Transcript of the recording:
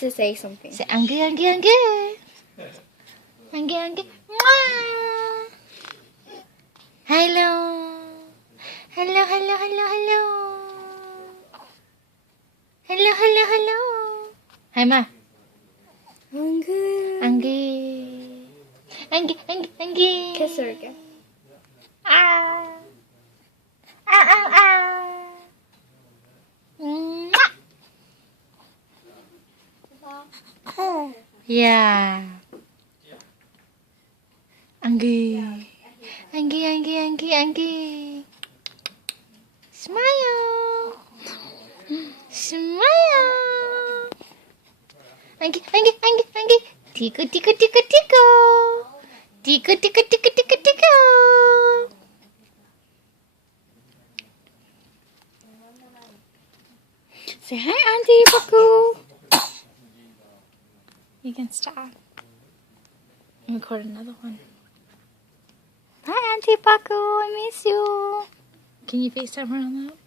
to say something. Say Angie, Angie, Angie. Angie, Angie. Mwah. Hello. Hello, hello, hello, hello. Hello, hello, hello. Hi, Ma. Angie. Angie. Angie, Angie, Angie. Kiss her again. Ah. Ah, ah, ah. Mwah. Yeah. Angie. Angie, Angie, Angie, Angie. Smile. Smile. Angie, Angie, Angie, Angie. Tico, tico, tico, tico. Tico, tico, tico, tico, tico. Say hi, Auntie Baku. You can stop. Record another one. Hi, Auntie Baku. I miss you. Can you FaceTime her on that?